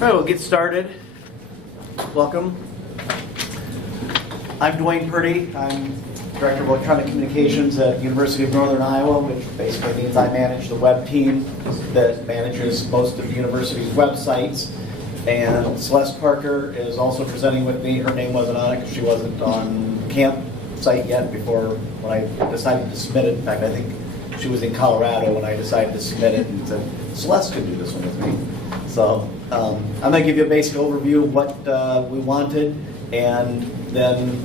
All right, we'll get started. Welcome. I'm DeWayne Purdy. I'm Director of Electronic Communications at the University of Northern Iowa, which basically means I manage the web team that manages most of the university's websites. And Celeste Parker is also presenting with me. Her name wasn't on it because she wasn't on campsite yet before when I decided to submit it. In fact, I think she was in Colorado when I decided to submit it and said, Celeste could do this one with me. So I'm going to give you a basic overview of what we wanted and then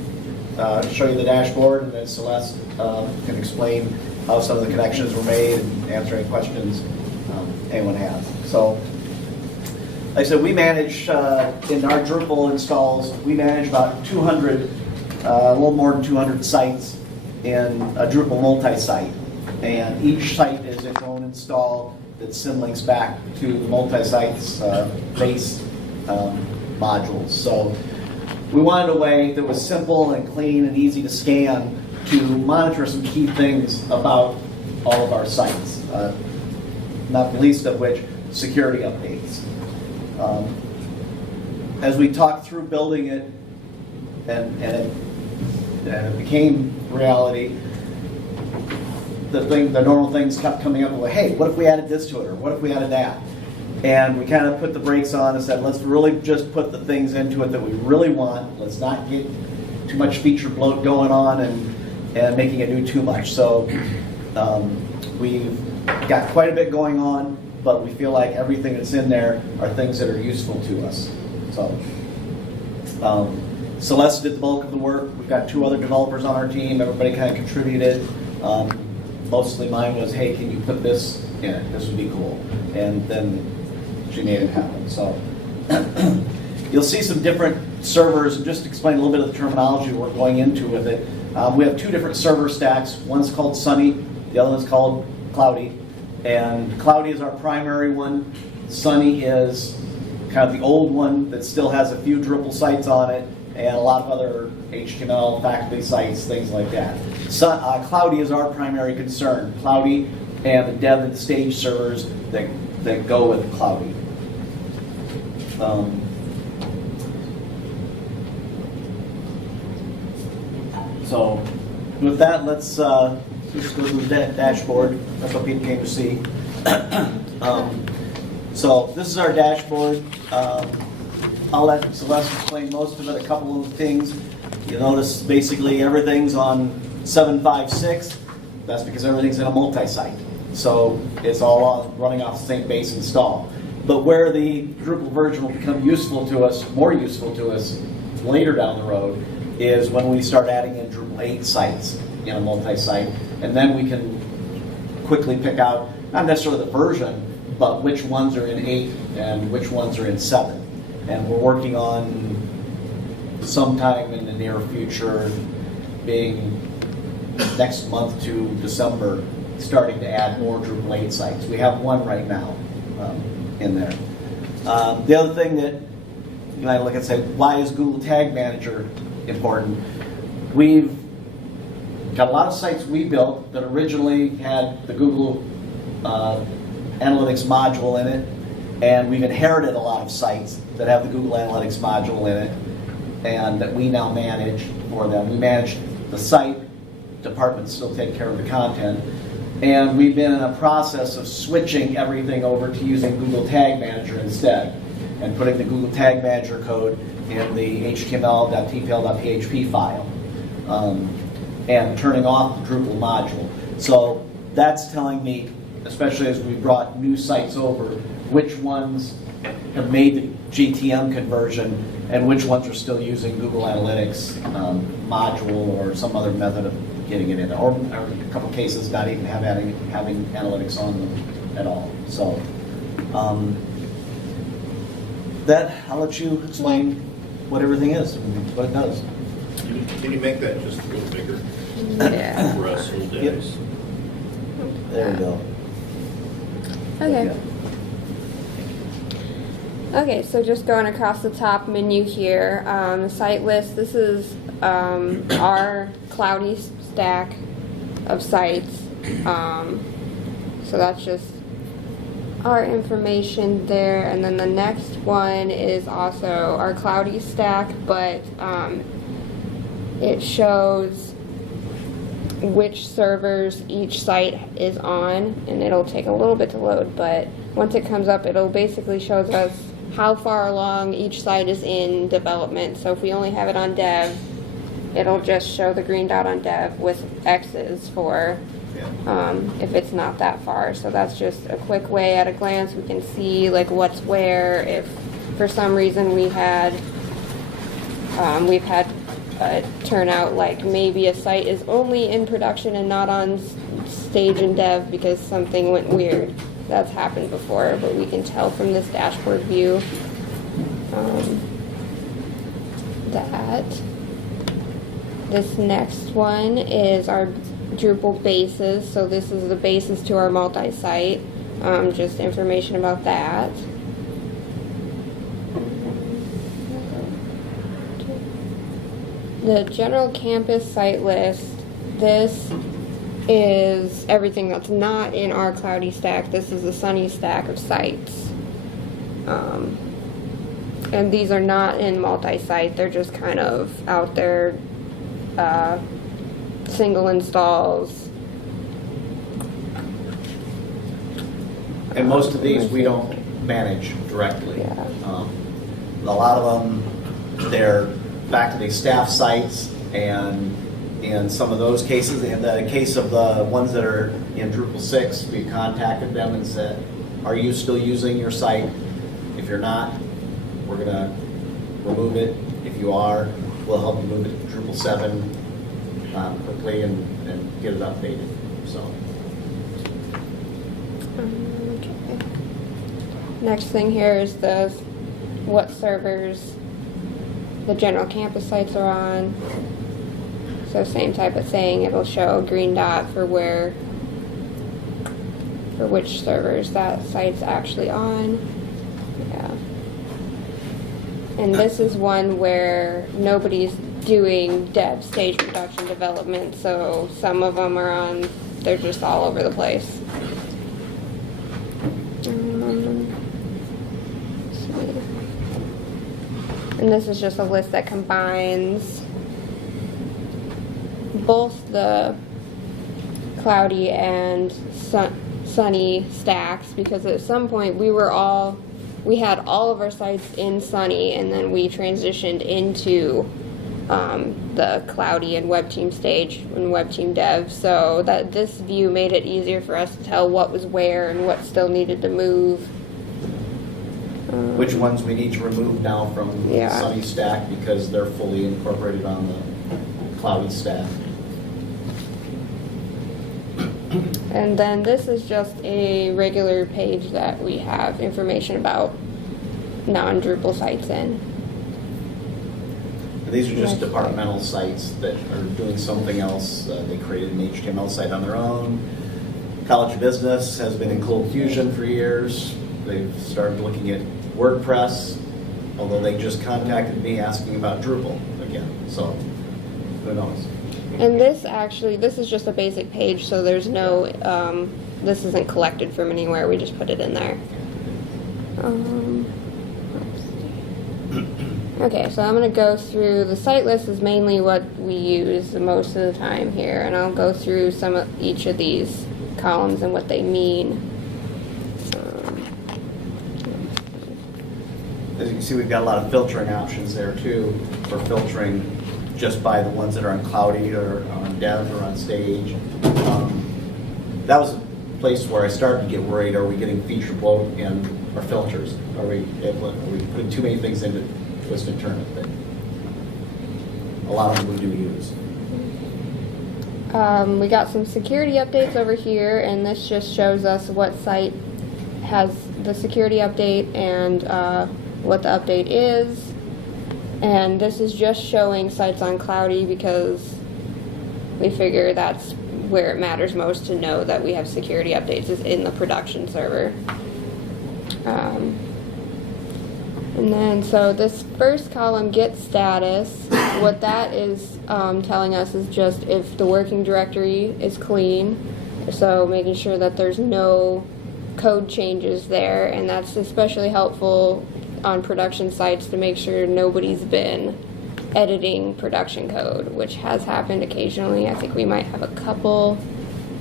show you the dashboard, and then Celeste can explain how some of the connections were made and answer any questions anyone has. So, like I said, we manage, in our Drupal installs, we manage about 200, a little more than 200 sites in a Drupal multi-site. And each site is its own install that symlinks back to the multi-site's base modules. So we wanted a way that was simple and clean and easy to scan to monitor some key things about all of our sites, not the least of which security updates. As we talked through building it and it became reality, the normal things kept coming up like, hey, what if we added this to it, or what if we added that? And we kind of put the brakes on and said, let's really just put the things into it that we really want. Let's not get too much feature bloat going on and making it do too much. So we've got quite a bit going on, but we feel like everything that's in there are things that are useful to us. So Celeste did the bulk of the work. We've got 2 other developers on our team. Everybody kind of contributed. Mostly mine was, hey, can you put this in it? This would be cool. And then she made it happen. So you'll see some different servers, and just to explain a little bit of the terminology we're going into with it. We have 2 different server stacks. One's called Sunny, the other one's called Cloudy. And Cloudy is our primary one. Sunny is kind of the old one that still has a few Drupal sites on it and a lot of other HTML faculty sites, things like that. Cloudy is our primary concern. Cloudy and the dev and stage servers that go with Cloudy. So with that, let's just go to the dashboard. That's what people came to see. So this is our dashboard. I'll let Celeste explain most of it. A couple of things. You'll notice basically everything's on 7.5.6. That's because everything's in a multi-site. So it's all running off the same base install. But where the Drupal version will become useful to us, more useful to us later down the road, is when we start adding in Drupal 8 sites in a multi-site. And then we can quickly pick out, not necessarily the version, but which ones are in 8 and which ones are in 7. And we're working on sometime in the near future, being next month to December, starting to add more Drupal 8 sites. We have 1 right now in there. The other thing that you might look and say, why is Google Tag Manager important? We've got a lot of sites we built that originally had the Google Analytics module in it, and we've inherited a lot of sites that have the Google Analytics module in it and that we now manage for them. We manage the site, departments still take care of the content, and we've been in a process of switching everything over to using Google Tag Manager instead and putting the Google Tag Manager code in the html.tpl.php file and turning off the Drupal module. So that's telling me, especially as we brought new sites over, which ones have made the GTM conversion and which ones are still using Google Analytics module or some other method of getting it in, or in a couple cases not even having analytics on them at all. So that, I'll let you explain what everything is and what it does. Can you make that just a little bigger? Yeah. For us old days. Yep. There we go. Okay. Okay, so just going across the top menu here, the site list, this is our Cloudy stack of sites. So that's just our information there, and then the next one is also our cloudy stack, but it shows which servers each site is on, and it'll take a little bit to load, but once it comes up, it'll basically shows us how far along each site is in development. So if we only have it on dev, it'll just show the green dot on dev with X's for if it's not that far. So that's just a quick way at a glance. We can see like what's where. If for some reason we've had a turnout like maybe a site is only in production and not on stage and dev because something went weird. That's happened before, but we can tell from this dashboard view that this next one is our Drupal bases. So this is the bases to our multi-site. Just information about that. The general campus site list. This is everything that's not in our cloudy stack. This is the sunny stack of sites. And these are not in multi-site. They're just kind of out there, single installs. And most of these we don't manage directly. Yeah. A lot of them, they're faculty staff sites, and in some of those cases, in the case of the ones that are in Drupal 6, we contacted them and said, are you still using your site? If you're not, we're going to remove it. If you are, we'll help you move it to Drupal 7 quickly and get it updated. So. Okay. Next thing here is what servers the general campus sites are on. So same type of thing, it'll show a green dot for which servers that site's actually on. Yeah. And this is one where nobody's doing dev, stage production development, so some of them are on, they're just all over the place. Let's see. And this is just a list that combines both the cloudy and sunny stacks, because at some point we had all of our sites in sunny, and then we transitioned into the cloudy and web team stage and web team dev, so that this view made it easier for us to tell what was where and what still needed to move. Which ones we need to remove now from the Yeah. sunny stack because they're fully incorporated on the cloudy stack. And then this is just a regular page that we have information about non-Drupal sites in. And these are just departmental sites that are doing something else. They created an HTML site on their own. College of Business has been in Cold Fusion for years. They've started looking at WordPress, although they just contacted me asking about Drupal again. So, who knows? And this is just a basic page, so there's no, this isn't collected from anywhere, we just put it in there. Okay, so I'm going to go through, the site list is mainly what we use most of the time here, and I'll go through each of these columns and what they mean. As you can see, we've got a lot of filtering options there too, for filtering just by the ones that are on cloudy or on dev or on stage. That was a place where I started to get worried. Are we getting feature bloat in our filters? Are we putting too many things into twist and turn it that a lot of them we do use? We got some security updates over here, and this just shows us what site has the security update and what the update is. And this is just showing sites on cloudy because we figure that's where it matters most to know that we have security updates is in the production server. And then so this first column, get status, what that is telling us is just if the working directory is clean, so making sure that there's no code changes there, and that's especially helpful on production sites to make sure nobody's been editing production code, which has happened occasionally. I think we might have a couple.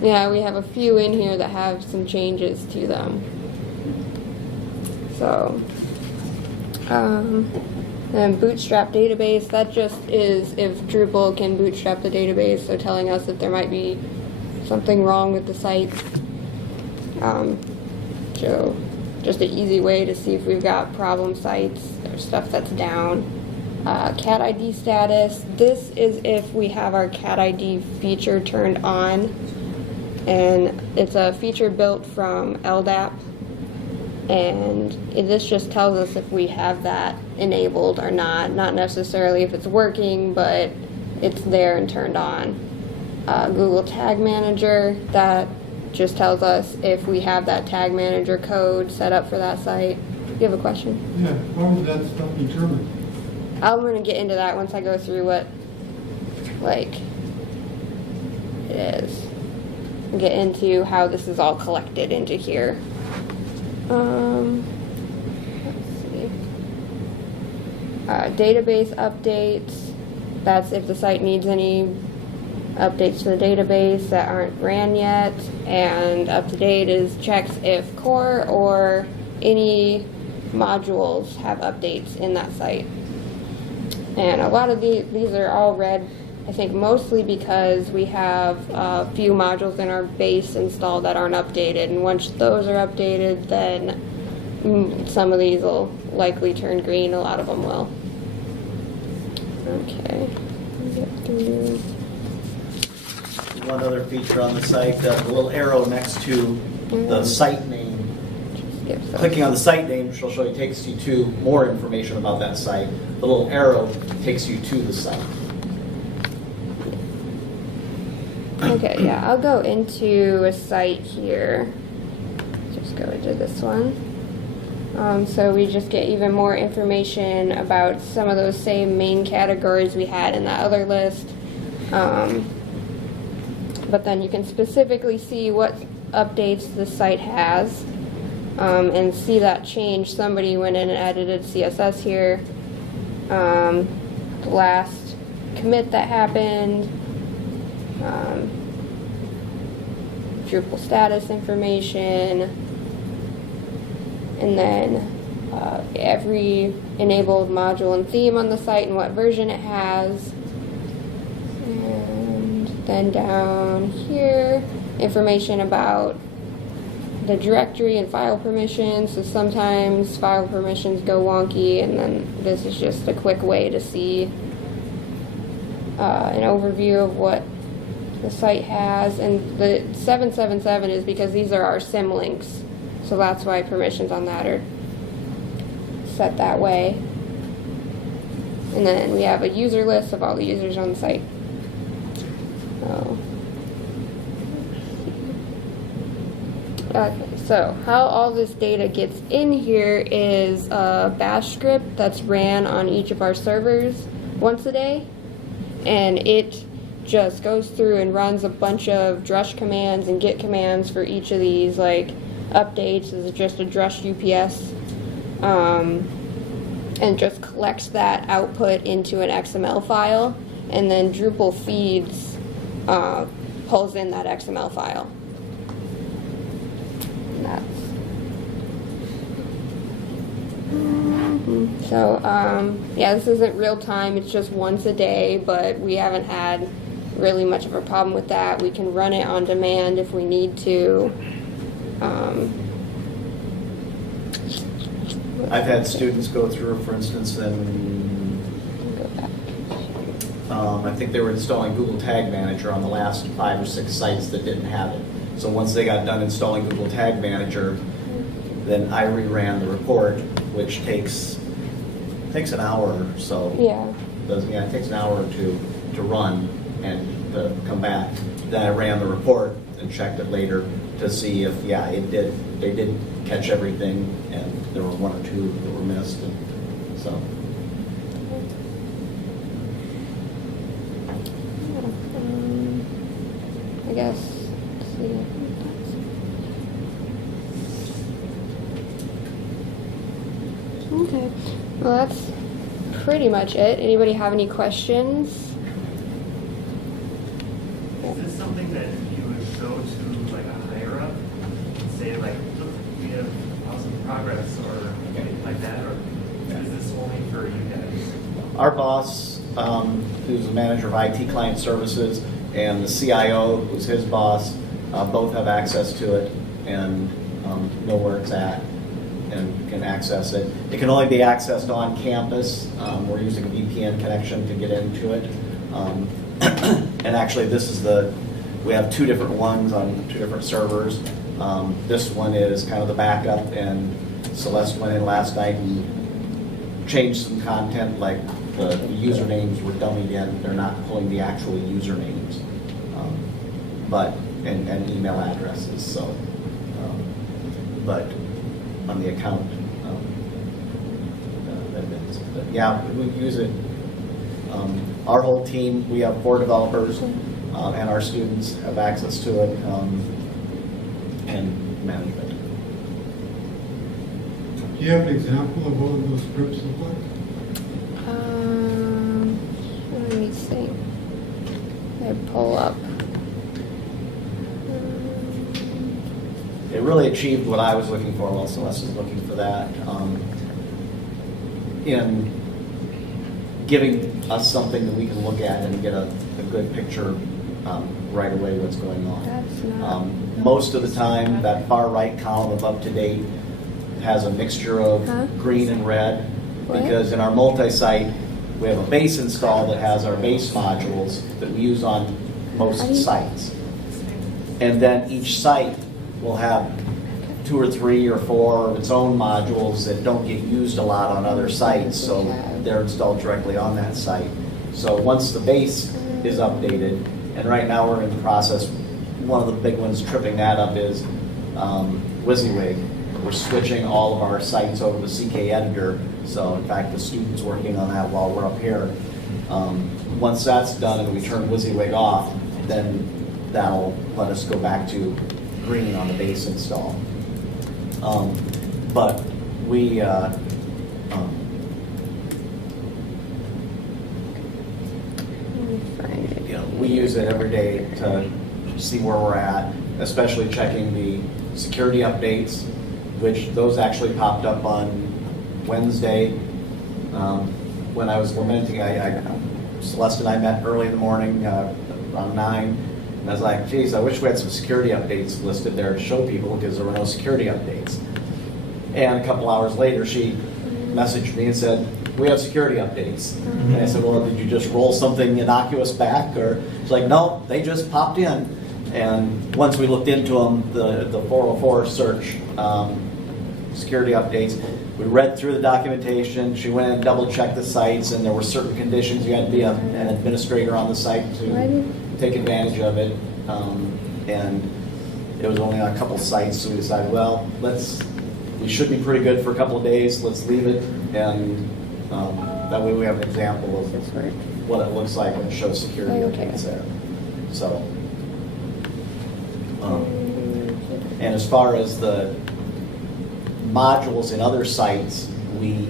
Yeah, we have a few in here that have some changes to them. So, and bootstrap database, that just is if Drupal can bootstrap the database, so telling us if there might be something wrong with the site. So just an easy way to see if we've got problem sites or stuff that's down. Cat ID status, this is if we have our Cat ID feature turned on, and it's a feature built from LDAP, and this just tells us if we have that enabled or not necessarily if it's working, but it's there and turned on. Google Tag Manager, that just tells us if we have that Tag Manager code set up for that site. Do you have a question? Yeah, why was that stuff determined? I'm going to get into that once I go through what, like, it is. And get into how this is all collected into here. Let's see. Database updates. That's if the site needs any updates to the database that aren't ran yet. And up to date is checks if core or any modules have updates in that site. And a lot of these are all red, I think mostly because we have a few modules in our base installed that aren't updated, and once those are updated, then some of these will likely turn green, a lot of them will. Okay, get through. One other feature on the site, the little arrow next to the site name. Clicking on the site name, she'll show you, takes you to more information about that site. The little arrow takes you to the site. Okay, yeah, I'll go into a site here. Just go into this one. So we just get even more information about some of those same main categories we had in that other list. But then you can specifically see what updates the site has. And see that change. Somebody went in and edited CSS here. The last commit that happened. Drupal status information. And then every enabled module and theme on the site and what version it has. And then down here, information about the directory and file permissions. So sometimes file permissions go wonky, and then this is just a quick way to see an overview of what the site has. And the 777 is because these are our symlinks, so that's why permissions on that are set that way. And then we have a user list of all the users on the site. Okay, so how all this data gets in here is a bash script that's ran on each of our servers once a day, and it just goes through and runs a bunch of drush commands and git commands for each of these, like updates is just a drush UPS, and just collects that output into an XML file, and then Drupal feeds pulls in that XML file. So, yeah, this isn't real time, it's just once a day, but we haven't had really much of a problem with that. We can run it on demand if we need to. I've had students go through, for instance, and I think they were installing Google Tag Manager on the last 5 or 6 sites that didn't have it. So once they got done installing Google Tag Manager, then I reran the report, which takes an hour or so. Yeah. It takes an hour or two to run and to come back. Then I ran the report and checked it later to see if, yeah, they did catch everything, and there were 1 or 2 that were missed, and so. I guess, let's see. Well, that's pretty much it. Anybody have any questions? Is this something that you would go to like a higher up and say like, look, we have awesome progress or anything like that, or is this only for you guys? Our boss, who's the manager of IT client services, and the CIO, who's his boss, both have access to it and know where it's at and can access it. It can only be accessed on campus. We're using a VPN connection to get into it. And actually, we have two different ones on two different servers. This one is kind of the backup, and Celeste went in last night and changed some content, like the usernames were dummied in. They're not pulling the actual usernames, and email addresses. So, but on the account, but yeah, we use it. Our whole team, we have 4 developers, and our students have access to it and manage it. Do you have an example of what those scripts look like? Let me see. I pull up. It really achieved what I was looking for while Celeste was looking for that. In giving us something that we can look at and get a good picture right away what's going on. That's not. Most of the time, that far right column of up to date has a mixture of green and red, What? because in our multi-site, we have a base install that has our base modules that we use on most sites. And then each site will have 2 or 3 or 4 of its own modules that don't get used a lot on other sites, so they're installed directly on that site. So once the base is updated, and right now we're in the process, one of the big ones tripping that up is WYSIWYG. We're switching all of our sites over to CK Editor, so in fact the student's working on that while we're up here. Once that's done and we turn WYSIWYG off, then that'll let us go back to green on the base install. But we Let me find it. we use it every day to see where we're at, especially checking the security updates, which those actually popped up on Wednesday. When I was lamenting, Celeste and I met early in the morning, around 9. And I was like, geez, I wish we had some security updates listed there to show people, because there were no security updates. And a couple hours later, she messaged me and said, we have security updates. And I said, well, did you just roll something innocuous back? Or she's like, no, they just popped in. And once we looked into them, the 404 search security updates, we read through the documentation. She went and double checked the sites, and there were certain conditions. You had to be an administrator on the site to take advantage of it. And it was only on a couple sites, so we decided, well, we should be pretty good for a couple of days. Let's leave it, and that way we have an example of what it looks like when it shows security updates there. So, and as far as the modules in other sites, we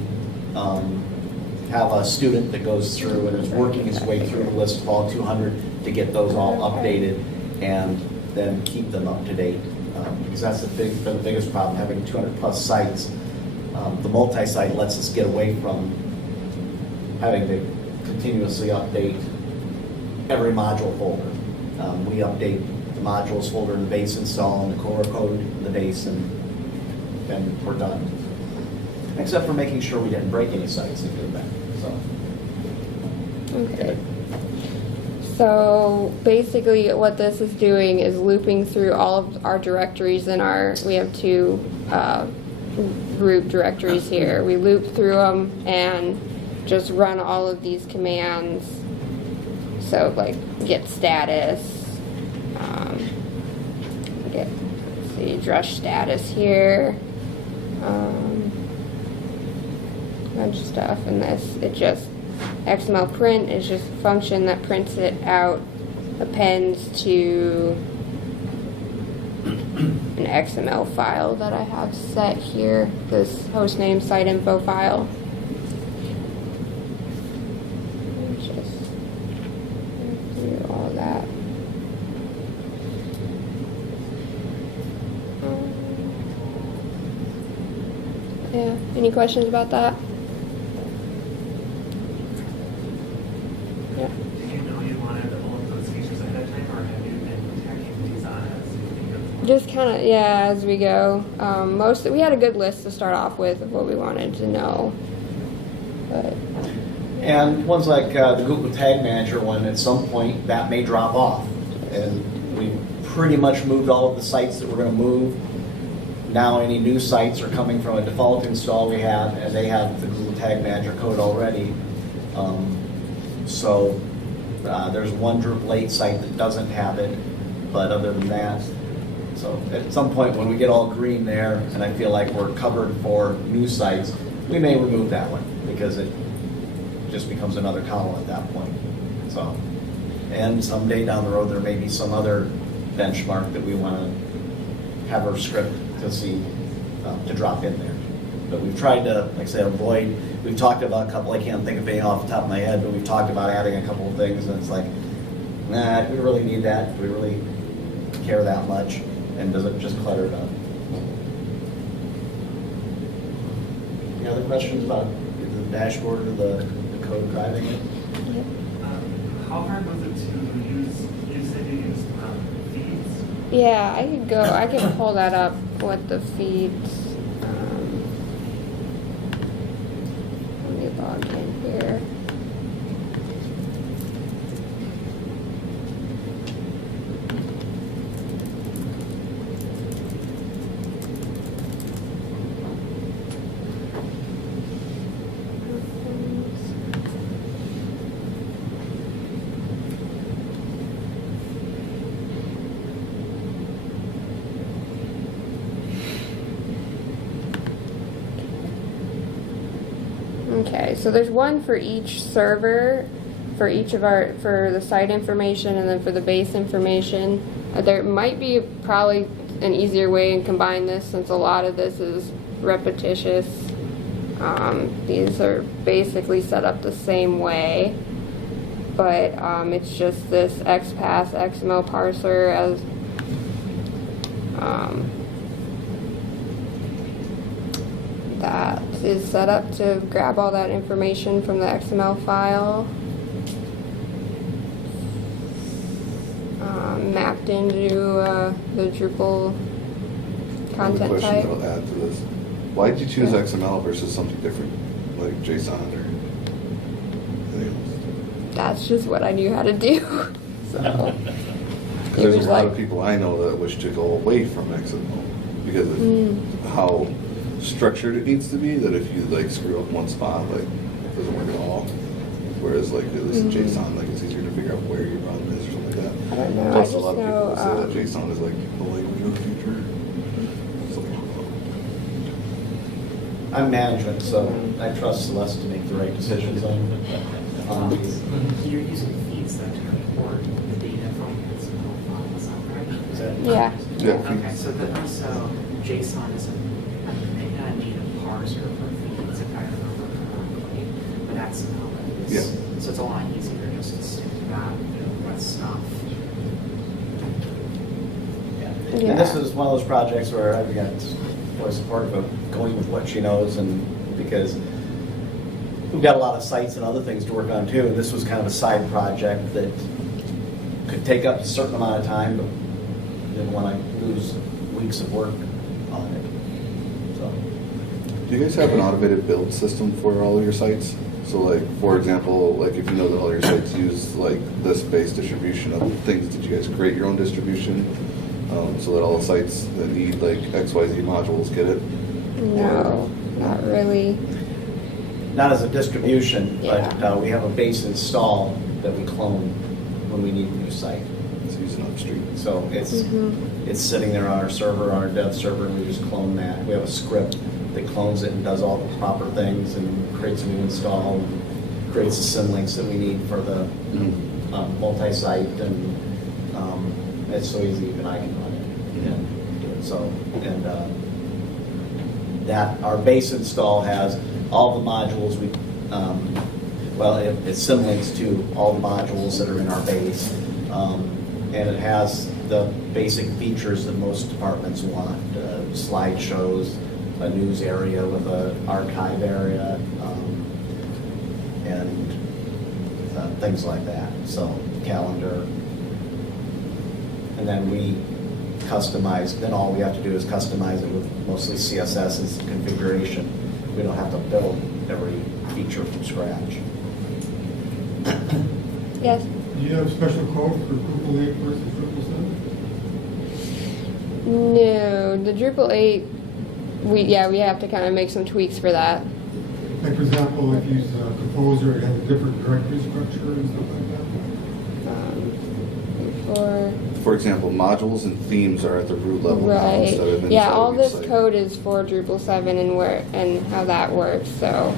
have a student that goes through and is working his way through the list of all 200 to get those all updated and then keep them up to date. Because that's been the biggest problem, having 200 plus sites. The multi-site lets us get away from having to continuously update every module folder. We update the modules folder in the base install and the core code in the base, and then we're done. Except for making sure we didn't break any sites and do that. So. Okay. So basically what this is doing is looping through all of our directories we have 2 root directories here. We loop through them and just run all of these commands. So like get status, let's see, drush status here, bunch of stuff, and XML print is just a function that prints it out, appends to an XML file that I have set here, this hostname site info file. Any questions about that? Yeah. Did you know you wanted all of those features ahead of time, or have you been attacking these on as you think of them? Just kind of, yeah, as we go. We had a good list to start off with of what we wanted to know. But And ones like the Google Tag Manager one, at some point, that may drop off. And we pretty much moved all of the sites that we're going to move. Now any new sites are coming from a default install we have, and they have the Google Tag Manager code already. So there's one Drupal 8 site that doesn't have it, but other than that, so at some point when we get all green there, and I feel like we're covered for new sites, we may remove that one, because it just becomes another column at that point. So, and someday down the road, there may be some other benchmark that we want to have our script to see, to drop in there. But we've tried to, like I say, avoid, we've talked about a couple, I can't think of any off the top of my head, but we've talked about adding a couple of things, and it's like, nah, do we really need that? Do we really care that much? And does it just clutter it up? Any other questions about the dashboard or the code driving it? How hard was it to use? You said you used feeds. yeah, I can pull that up, what the feeds. Let me log in here. Okay, so there's one for each server, for each of for the site information, and then for the base information. There might be probably an easier way to combine this, since a lot of this is repetitious. These are basically set up the same way, but it's just this XPath XML parser as that is set up to grab all that information from the XML file, mapped into the Drupal content question type. that'll add to this. Why did you choose XML versus something different, like JSON or anything That's just what I knew how to do. So else? it There's was a lot like, of people I know that wish to go away from XML because of how structured it needs to be, that if you like screw up one spot, like it doesn't work at all. Whereas like at least JSON, like it's easier to figure out where your run is or something like that. I don't know. Plus I a lot just of people say know. that JSON is like the language of the future. I'm management, so I trust Celeste to make the right decisions on these. You're using feeds that to import the data from the XML file, is that right? Is that- Yeah. Yeah. Okay, so then also JSON is a native parser for feeds, if I remember correctly, but XML is. Yeah. So it's a lot easier just to stick to that with stuff. Yeah. And this is one of those projects where I've got more support of going with what she knows, and because we've got a lot of sites and other things to work on too. And this was kind of a side project that could take up a certain amount of time, but didn't want to lose weeks of work on it. So Do you guys have an automated build system for all of your sites? So like, for example, like if you know that all your sites use like this base distribution of things, did you guys create your own distribution? So that all the sites that need like XYZ modules get it? No, not really. not as a distribution, but Yeah. we have a base install that we clone when we need a new site. It's using upstream. So it's sitting there on our server, on our dev server, and we just clone that. We have a script that clones it and does all the proper things and creates a new install, and creates the symlinks that we need for the multi-site, and it's so easy, even I can run it. And do it. So, and that our base install has all the modules we, well, it symlinks to all the modules that are in our base. And it has the basic features that most departments want, slideshows, a news area with a archive area, and things like that, so calendar. And then we customize, then all we have to do is customize it with mostly CSS as configuration. We don't have to build every feature from scratch. Yes. Do you have special code for Drupal 8 versus Drupal 7? No, the Drupal 8, we have to kind of make some tweaks for that. Like, for example, if you use Composer, it has a different directory structure and stuff like that? For For example, modules and themes are at the root level now right, instead of inside yeah, all of each this site. code is for Drupal 7 and how that works. So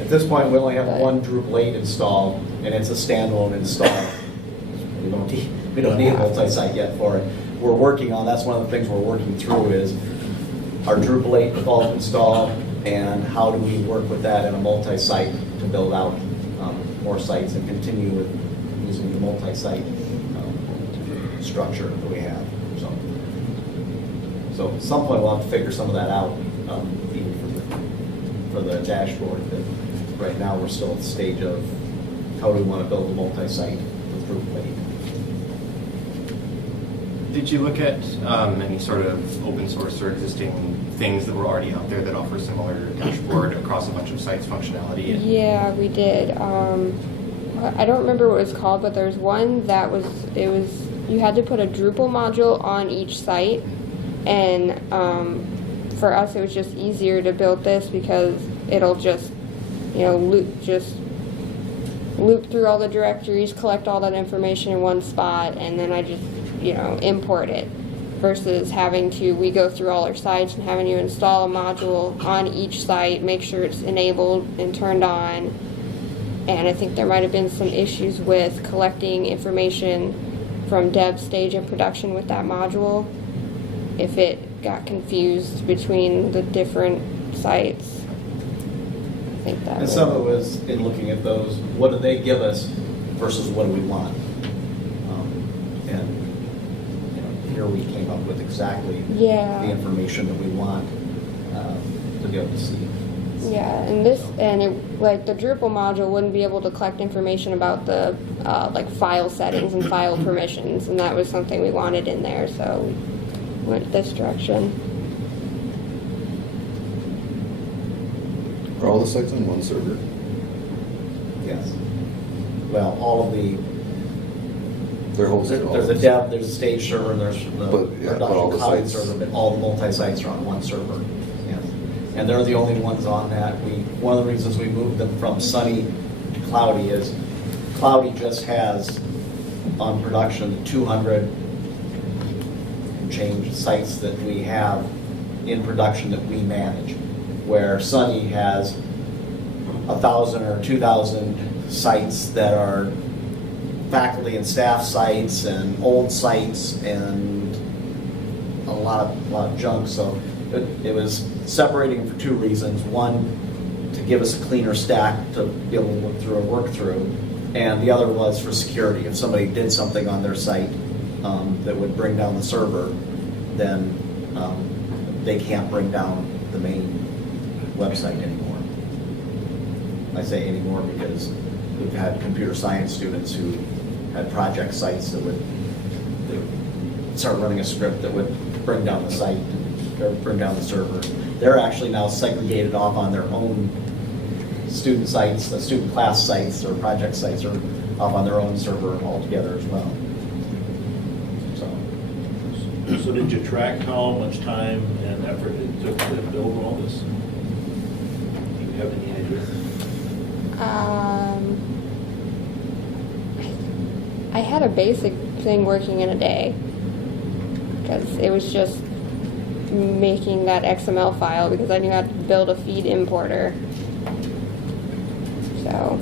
At this point, we only have one Drupal 8 installed, and it's a standalone install. We don't need a multi-site yet for it. We're working on, that's one of the things we're working through is our Drupal 8 default install, and how do we work with that in a multi-site to build out more sites and continue with using the multi-site structure that we have. So at some point we'll have to figure some of that out, even for the dashboard. But right now we're still at the stage of how do we want to build a multi-site with Drupal 8. Did you look at any sort of open source or existing things that were already out there that offer similar dashboard across a bunch of sites functionality? yeah, we did. I don't remember what it was called, but there's one that you had to put a Drupal module on each site, and for us it was just easier to build this because it'll just loop through all the directories, collect all that information in one spot, and then I just import it, versus we go through all our sites and having you install a module on each site, make sure it's enabled and turned on. And I think there might have been some issues with collecting information from dev stage and production with that module, if it got confused between the different sites. I think that And some of it was in looking at those, what do they give us versus what do we want? And here we came up with exactly Yeah. the information that we want to be able to see. Yeah, and the Drupal module wouldn't be able to collect information about the file settings and file permissions, and that was something we wanted in there, so we went this direction. Are all the sites on one server? Yes. Well, all of the, They're hosted all there's a on- dev, there's a stage server, and there's the But all the production cloud sites- server, but all the multi-sites are on one server. Yes. And they're the only ones on that. One of the reasons we moved them from Sunny to Cloudy is Cloudy just has on production 200 and change sites that we have in production that we manage, where Sunny has 1,000 or 2,000 sites that are faculty and staff sites and old sites and a lot of junk. So it was separating for two reasons. One, to give us a cleaner stack to be able to look through and work through, and the other was for security. If somebody did something on their site that would bring down the server, then they can't bring down the main website anymore. I say anymore because we've had computer science students who had project sites that would start running a script that would bring down the site, or bring down the server. They're actually now segregated off on their own student sites, the student class sites or project sites are off on their own server altogether as well. So did you track how much time and effort it took to build all this? Do you have any idea? I had a basic thing working in a day, because it was just making that XML file, because I knew how to build a feed importer. So,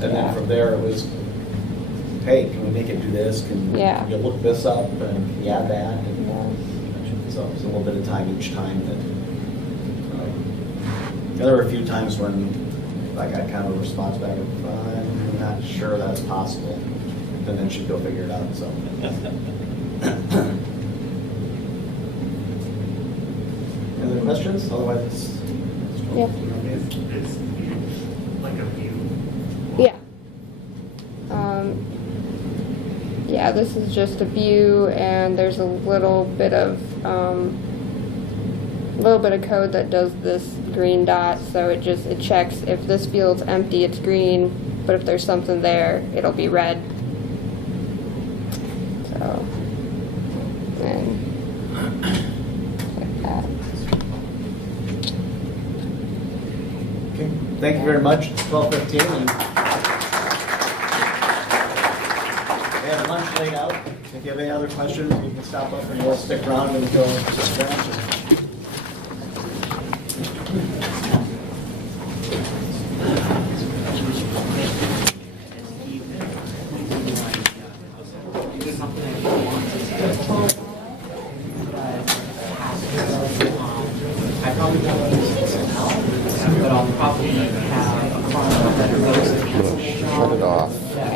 And then from there it was, hey, can we make it do this? Can Yeah. you look this up and can you add that? And yeah. so it was a little bit of time each time that. There were a few times when I got kind of a response back of, I'm not sure that's possible. And then she'd go figure it out. So. And other questions? Otherwise, Yeah. Is like a view? Yeah. Yeah, this is just a view, and there's a little bit of code that does this green dot. So it checks if this field's empty, it's green, but if there's something there, it'll be red. So, and like that. okay, thank you very much. It's 12:15, and we have lunch laid out. If you have any other questions, you can stop up and we'll stick around and go to lunch. Something I really wanted to I probably won't use this now, but I'll probably have a car that goes to cancel. Shut it off. That